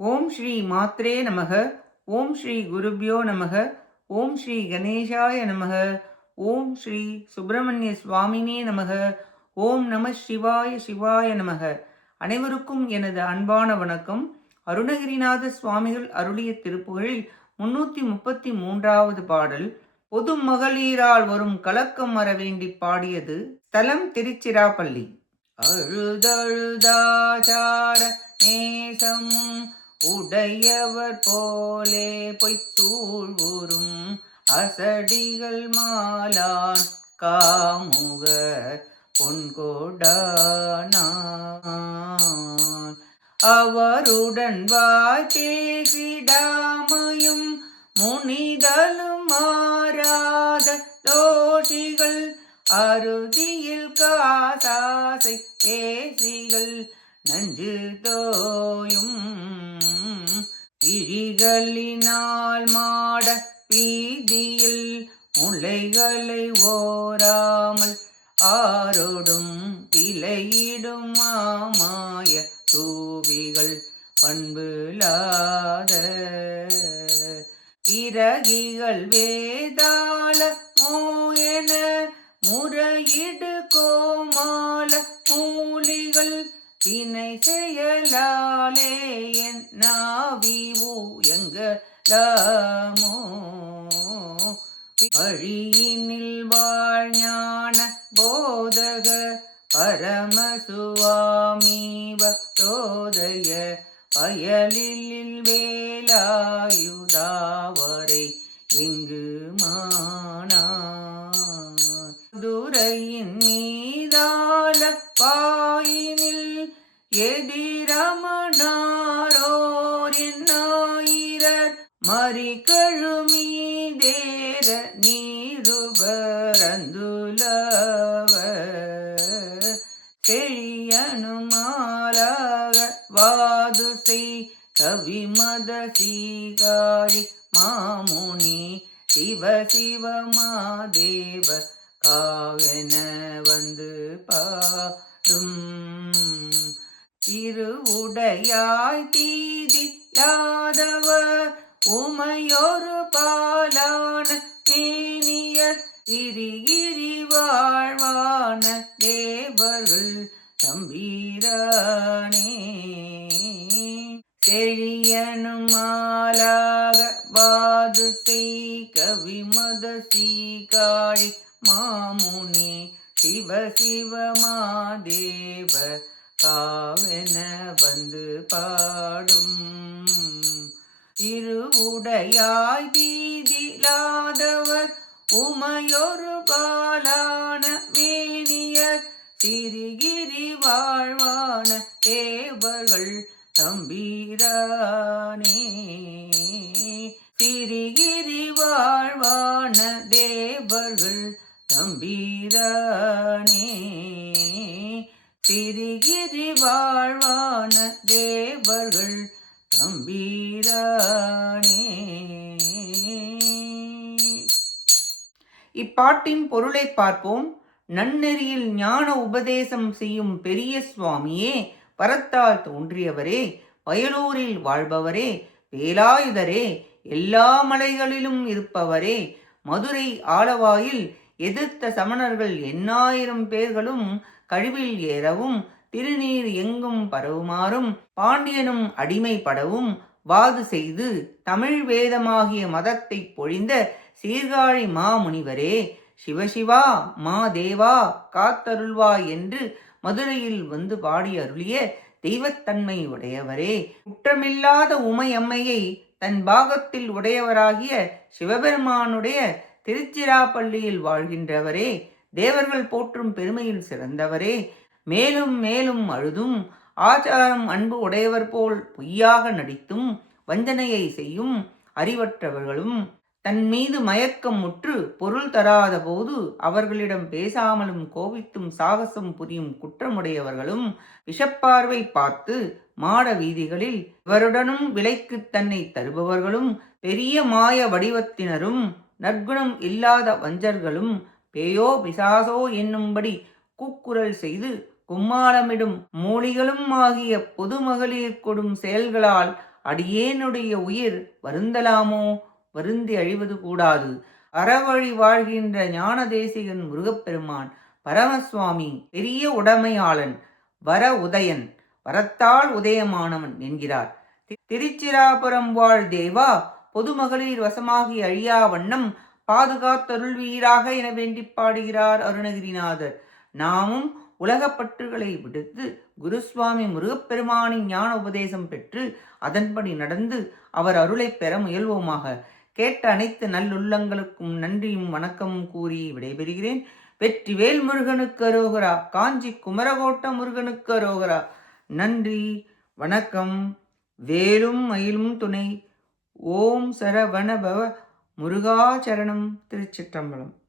ஓம் ஸ்ரீ மாத்ரே நமக. ஓம் ஸ்ரீ குருப்யோ நமக. ஓம் ஸ்ரீ கணேசாய நமக. ஓம் ஸ்ரீ சுப்பிரமணிய சுவாமினே நமக. ஓம் நம சிவாய சிவாய நமக. அனைவருக்கும் எனது அன்பான வணக்கம். அருணகிரிநாத சுவாமிகள் அருளிய திருப்புகழில் 333வது பாடல். பொது மகளிரால் வரும் கலக்கம் வர வேண்டி பாடியது. ஸ்தலம் திருச்சிராப்பள்ளி. அழுதழுதாச்சார நேசமும் உடையவர் போலே பொய்த்தூழ்வுறும் அசடிகள் மாலான் காமுக பொன்கொடானான் அவருடன் வாய் பேசிடாமையும் முனிதலும் மாறாத தோஷிகள் அருதியில் காசாசை பேசிகள் நஞ்சு தோயும் கிழிகளினால் மாட வீதியில் முளைகளை ஓராமல் ஆரோடும் விலையிடும் மாமாய தூவிகள் பண்புலாத இறகிகள் வேதாள மோயன முறையிடு கோமால மூலிகள் வினை செயலாலே என் நாவிவு எங்கலாமோ வழியினில் வாழ்ஞான போதக பரமசுவாமீவ தோதய வயலில் வேலாயுதாவரை இங்கு மானா துரையின் மீதால பாயினில் எதிரமனாரோரின் ஆயிரர் மறிகழுமீதேர நீருபரந்துலவ செழியனுமாலாக வாதுசை கவிமத சீகாழி மாமுனி சிவ சிவ மாதேவ காவென வந்து பாடும் திருவுடையாய் தீதி யாதவர் உமையொரு பாலான மேனியர் திரிகிரி வாழ்வான தேவர்கள் தம்பீரானே செழியனுமாலாக வாது செய் கவிமத சீகாழி மாமுனி சிவ சிவ மாதேவ காவென வந்து பாடும் திருவுடையாய் தீதிலாதவர் உமையொரு பாலான மேனியர் சிறிகிரி வாழ்வான தேவர்கள் தம்பீரானே சிறிகிரி வாழ்வான தேவர்கள் தம்பீரானே சிறிகிரி வாழ்வான தேவர்கள் தம்பீரானே. இப்பாட்டின் பொருளை பார்ப்போம். நன்னெறியில் ஞான உபதேசம் செய்யும் பெரிய சுவாமியே, வரத்தால் தோன்றியவரே, வயலூரில் வாழ்பவரே, வேலாயுதரே, எல்லா மலைகளிலும் இருப்பவரே, மதுரை ஆலவாயில் எதிர்த்த சமணர்கள் 8000 பேர்களும் கழிவில் ஏறவும் திருநீர் எங்கும் பரவுமாறும் பாண்டியனும் அடிமைப்படவும் வாது செய்து தமிழ் வேதமாகிய மதத்தை பொழிந்த சீர்காழி மாமுனிவரே, சிவசிவா மாதேவா காத்தருள்வாய் என்று மதுரையில் வந்து பாடி அருளிய தெய்வத்தன்மை உடையவரே, குற்றமில்லாத உமையம்மையை தன் பாகத்தில் உடையவராகிய சிவபெருமானுடைய திருச்சிராப்பள்ளியில் வாழ்கின்றவரே, தேவர்கள் போற்றும் பெருமையில் சிறந்தவரே, மேலும் மேலும் அழுதும் ஆச்சாரம் அன்பு உடையவர் போல் பொய்யாக நடித்தும் வஞ்சனையை செய்யும் அறிவற்றவர்களும் தன் மீது மயக்கம் முற்று பொருள் தராத போது அவர்களிடம் பேசாமலும் கோபித்தும் சாகசம் புரியும் குற்றமுடையவர்களும் விஷப்பார்வை பார்த்து மாட வீதிகளில் இவருடனும் விலைக்கு தன்னை தருபவர்களும் பெரிய மாய வடிவத்தினரும் நற்குணம் இல்லாத வஞ்சர்களும் பேயோ பிசாசோ என்னும்படி கூக்குரல் செய்து கும்மாளமிடும் மூலிகளும் ஆகிய பொது மகளிர் கொடும் செயல்களால் அடியேனுடைய உயிர் வருந்தலாமோ? வருந்தி அழிவது கூடாது. அறவழி வாழ்கின்ற ஞான தேசிகன் முருகப்பெருமான் பரமசுவாமி பெரிய உடைமையாளன், வர உதயன், வரத்தால் உதயமானவன் என்கிறார். திருச்சிராபுரம் வாழ் தேவா, பொதுமகளிர் வசமாகி அழியா வண்ணம் பாதுகாத்தருள்வீராக என வேண்டி பாடுகிறார் அருணகிரிநாதர். நாமும் உலகப்பற்றுகளை விடுத்து குருசுவாமி முருகப்பெருமானின் ஞான உபதேசம் பெற்று அதன்படி நடந்து அவர் அருளை பெற முயல்வோமாக. கேட்ட அனைத்து நல்லுள்ளங்களுக்கும் நன்றியும் வணக்கமும் கூறி விடைபெறுகிறேன். வெற்றிவேல் முருகனுக்கு அரோகரா. காஞ்சி குமரகோட்ட முருகனுக்கு அரோகரா. நன்றி, வணக்கம். வேலும் மயிலும் துணை. ஓம் சரவணபவ முருகாச்சரணம். திருச்சிற்றம்பலம்.